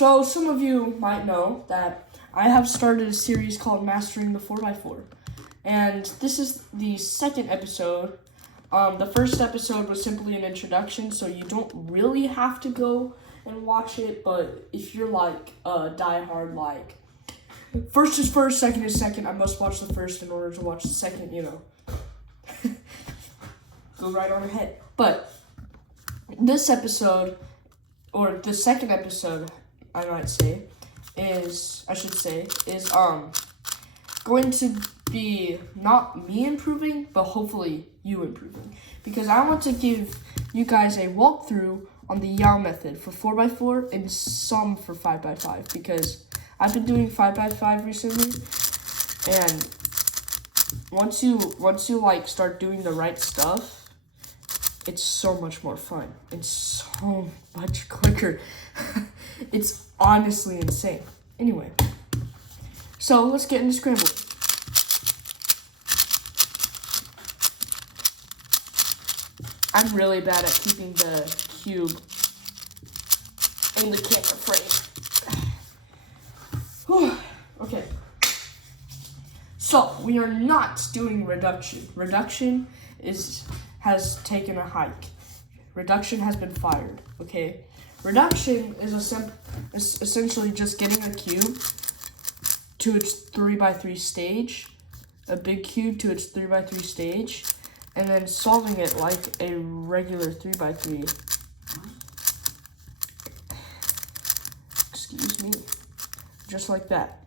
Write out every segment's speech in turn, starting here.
So some of you might know that I have started a series called Mastering the 4x4. And this is the second episode. The first episode was simply an introduction, so you don't really have to go and watch it. But if you're like a diehard, like, first is first, second is second, I must watch the first in order to watch the second, you know. Go right on ahead. But this episode, or the second episode, I might say, is going to be not me improving, but hopefully you improving. Because I want to give you guys a walkthrough on the Yao method for 4x4 and some for 5x5. Because I've been doing 5x5 recently, and once you like start doing the right stuff, it's so much more fun. It's so much quicker. It's honestly insane. Anyway, so let's get into Scramble. I'm really bad at keeping the cube in the camera frame. Okay. So we are not doing reduction. Reduction has taken a hike. Reduction has been fired. Okay. Reduction is essentially just getting a cube to its 3x3 stage, a big cube to its 3x3 stage, and then solving it like a regular 3x3. Excuse me. Just like that.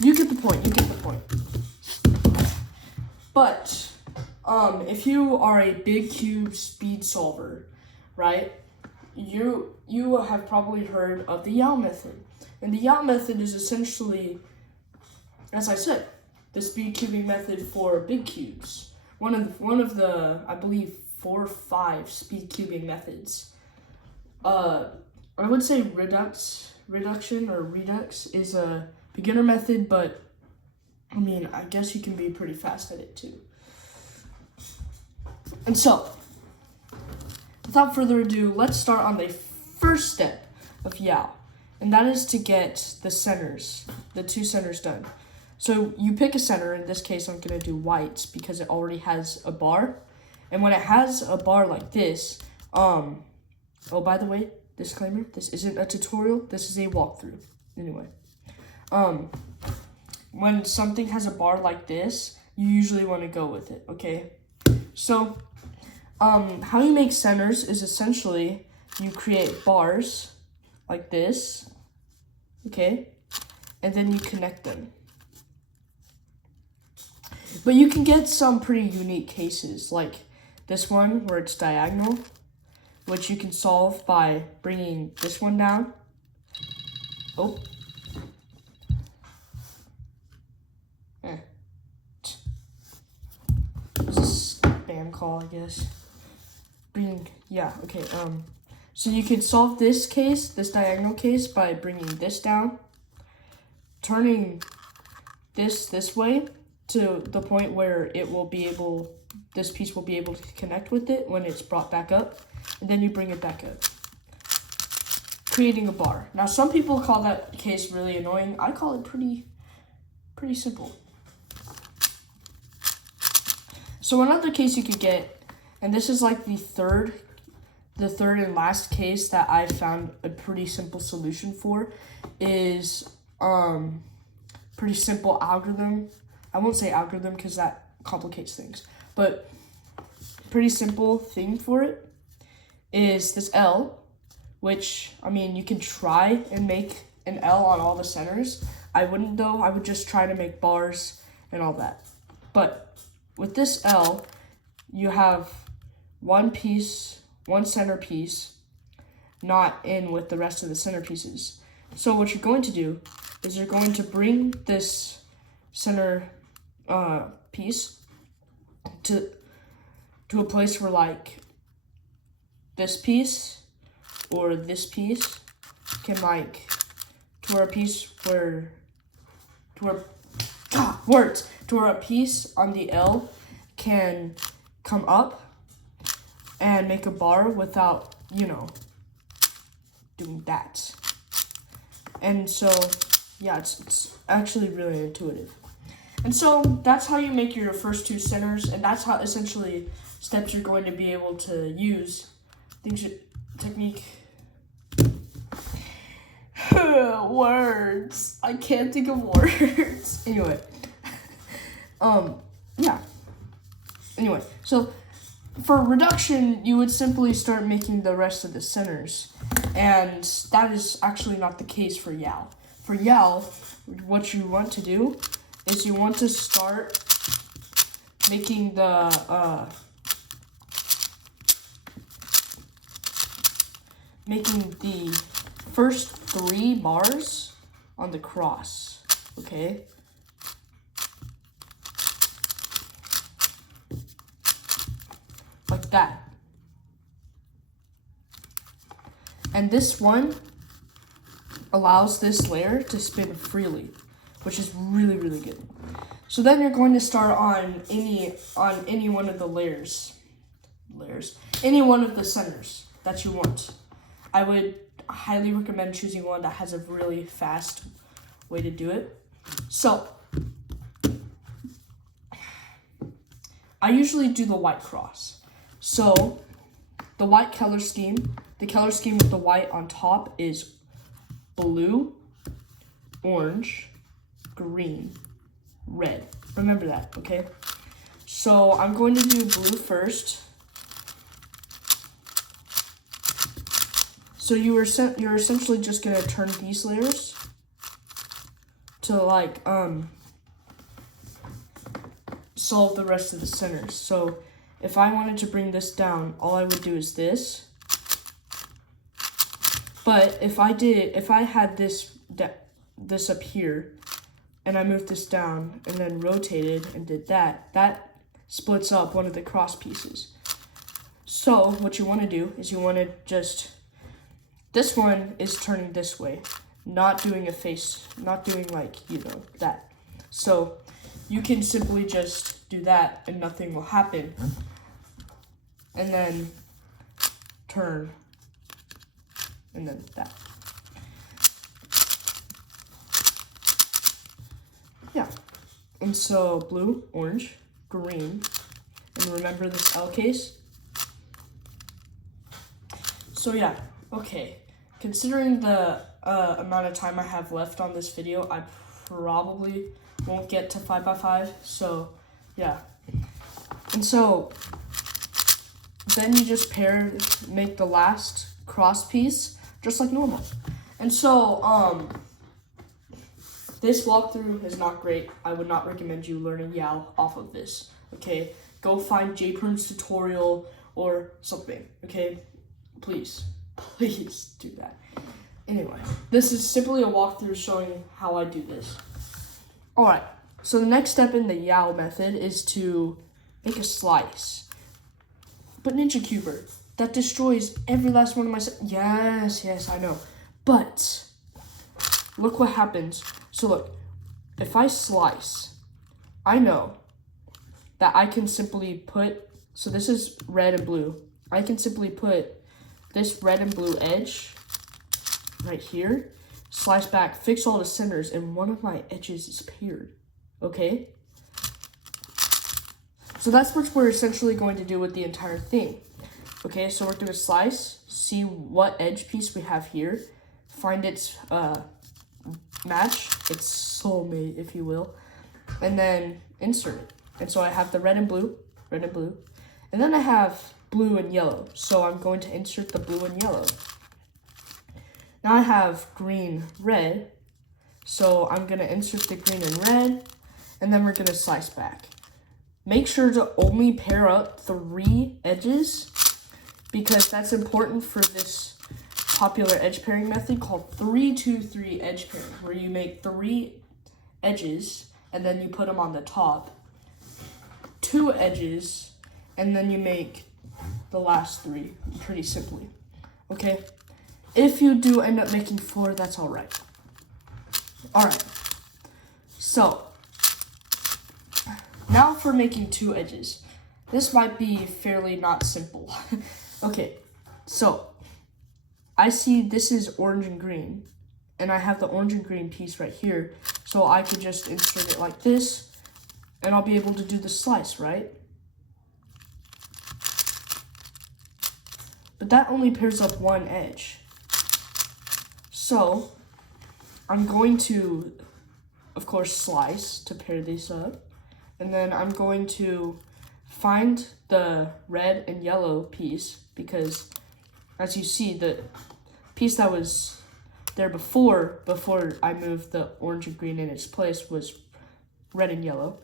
You get the point. But if you are a big cube speed solver, right, you have probably heard of the Yao method. And the Yao method is essentially, as I said, the speed cubing method for big cubes. One of the, I believe, 4 or 5 speed cubing methods. I would say reduction or redux is a beginner method, but I mean, I guess you can be pretty fast at it too. And so, without further ado, let's start on the first step of Yao. And that is to get the centers, the 2 centers done. So you pick a center. In this case, I'm going to do whites because it already has a bar. And when it has a bar like this, oh, by the way, disclaimer, this isn't a tutorial. This is a walkthrough. Anyway, when something has a bar like this, you usually want to go with it, okay? So, how you make centers is essentially you create bars like this, okay? And then you connect them. But you can get some pretty unique cases, like this one where it's diagonal, which you can solve by bringing this one down. Oh. Spam call, I guess. So you can solve this case, this diagonal case, by bringing this down, turning this way to the point where this piece will be able to connect with it when it's brought back up, and then you bring it back up, creating a bar. Now, some people call that case really annoying. I call it pretty simple. So another case you could get, and this is like the third and last case that I found a pretty simple solution for, is pretty simple algorithm. I won't say algorithm because that complicates things, but pretty simple thing for it is this L, which, I mean, you can try and make an L on all the centers. I wouldn't though. I would just try to make bars and all that. But with this L, you have one center piece not in with the rest of the center pieces. So what you're going to do is you're going to bring this center piece to a place where, like, this piece or this piece can, like, to where a piece on the L can come up and make a bar without, you know, doing that. And so, yeah, it's actually really intuitive. And so that's how you make your first two centers, and that's how essentially steps you're going to be able to use. Technique. Words. I can't think of words. Anyway. Yeah. Anyway, so for reduction, you would simply start making the rest of the centers. And that is actually not the case for YAL. For YAL, what you want to do is you want to start making the first 3 bars on the cross, okay? Like that. And this one allows this layer to spin freely, which is really, really good. So then you're going to start on any one of the any one of the centers that you want. I would highly recommend choosing one that has a really fast way to do it. So I usually do the white cross. So the white color scheme, the color scheme with the white on top is blue, orange, green, red. Remember that, okay? So I'm going to do blue first. So you're essentially just gonna turn these layers to like solve the rest of the centers. So if I wanted to bring this down, all I would do is this. But if I had this up here, and I moved this down and then rotated and did that splits up one of the cross pieces. So what you want to do is you want to just, this one is turning this way, not doing a face, not doing like, you know, that. So you can simply just do that and nothing will happen. And then turn, and then that. Yeah, and so blue, orange, green, and remember this L case. So yeah, okay, considering the amount of time I have left on this video, I probably won't get to 5x5, so yeah. And so then you just make the last cross piece just like normal. And so this walkthrough is not great. I would not recommend you learning YAL off of this, okay? Go find JPerm's tutorial or something, okay? Please do that. Anyway, this is simply a walkthrough showing how I do this. All right, so the next step in the YAL method is to make a slice. But Ninja Cuber, that destroys every last one of my... Yes, I know. But look what happens. So look, if I slice, I know that I can simply put... So this is red and blue. I can simply put this red and blue edge right here, slice back, fix all the centers, and one of my edges is paired, okay? So that's what we're essentially going to do with the entire thing. Okay, so we're gonna slice, see what edge piece we have here, find its match, its soulmate, if you will, and then insert it. And so I have the red and blue, and then I have blue and yellow. So I'm going to insert the blue and yellow. Now I have green, red, so I'm gonna insert the green and red, and then we're gonna slice back. Make sure to only pair up 3 edges because that's important for this popular edge pairing method called 3-2-3 edge pairing, where you make 3 edges and then you put them on the top, 2 edges, and then you make the last 3 pretty simply, okay? If you do end up making 4, that's all right. All right, so now for making 2 edges. this might be fairly not simple. Okay, so I see this is orange and green, and I have the orange and green piece right here, so I could just insert it like this, and I'll be able to do the slice, right? But that only pairs up one edge. So I'm going to, of course, slice to pair these up. And then I'm going to find the red and yellow piece, because as you see, the piece that was there before I moved the orange and green in its place was red and yellow.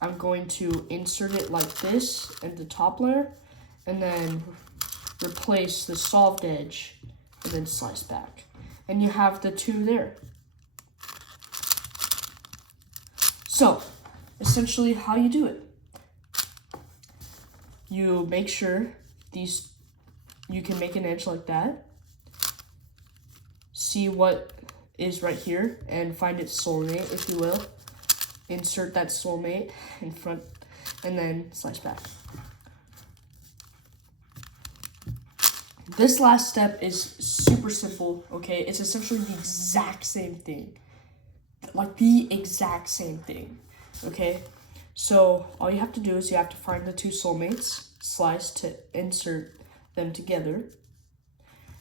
I'm going to insert it like this in the top layer, and then replace the solved edge, and then slice back. And you have the two there. So, essentially how you do it. You make sure you can make an edge like that. See what is right here and find its soulmate, if you will. Insert that soulmate in front and then slice back. This last step is super simple, okay? It's essentially the exact same thing. Like the exact same thing, okay? So all you have to do is you have to find the two soulmates, slice to insert them together,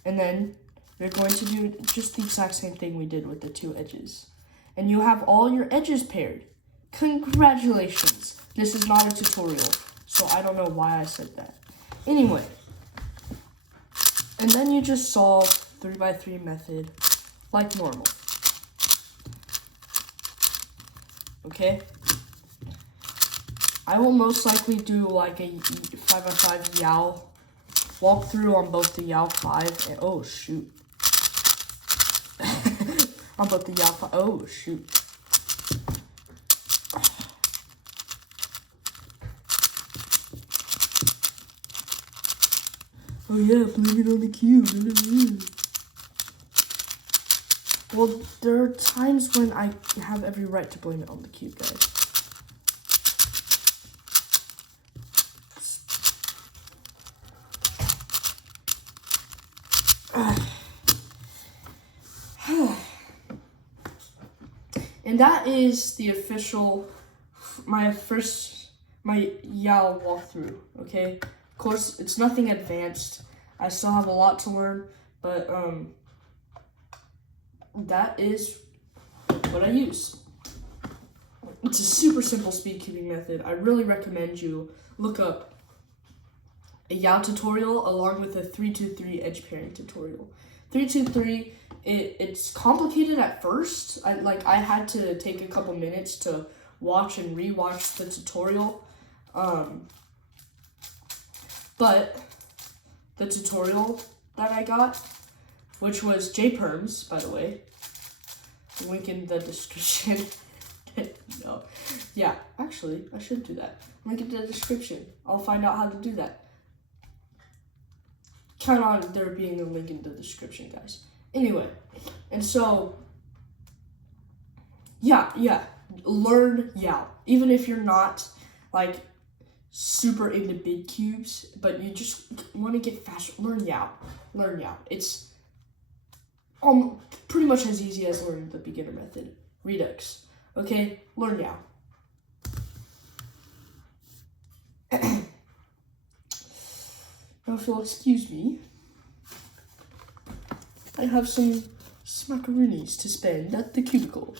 and then you're going to do just the exact same thing we did with the two edges. And you have all your edges paired. Congratulations! This is not a tutorial, so I don't know why I said that. Anyway. And then you just solve 3x3 method like normal. Okay? I will most likely do like a 5x5 YAL walkthrough on both the YAL 5 and oh shoot. On both the YAL 5. Oh shoot. Oh yeah, blame it on the cube. Well, there are times when I have every right to blame it on the cube, guys. And that is the official, my YAL walkthrough, okay? Of course, it's nothing advanced. I still have a lot to learn, but that is what I use. It's a super simple speed cubing method. I really recommend you look up a YAL tutorial along with a 3-2-3 edge pairing tutorial. 3-2-3, it's complicated at first. I had to take a couple minutes to watch and rewatch the tutorial. But the tutorial that I got, which was JPerms, by the way, link in the description. No, yeah, actually, I should do that. Link in the description. I'll find out how to do that. Count on there being a link in the description, guys. Anyway, and so, yeah, learn YAL. Even if you're not, like, super into big cubes, but you just want to get faster, learn YAL. It's pretty much as easy as learning the beginner method, Redux. Okay, learn YAL. Now, if you'll excuse me, I have some smackaroonies to spend at the cubicle.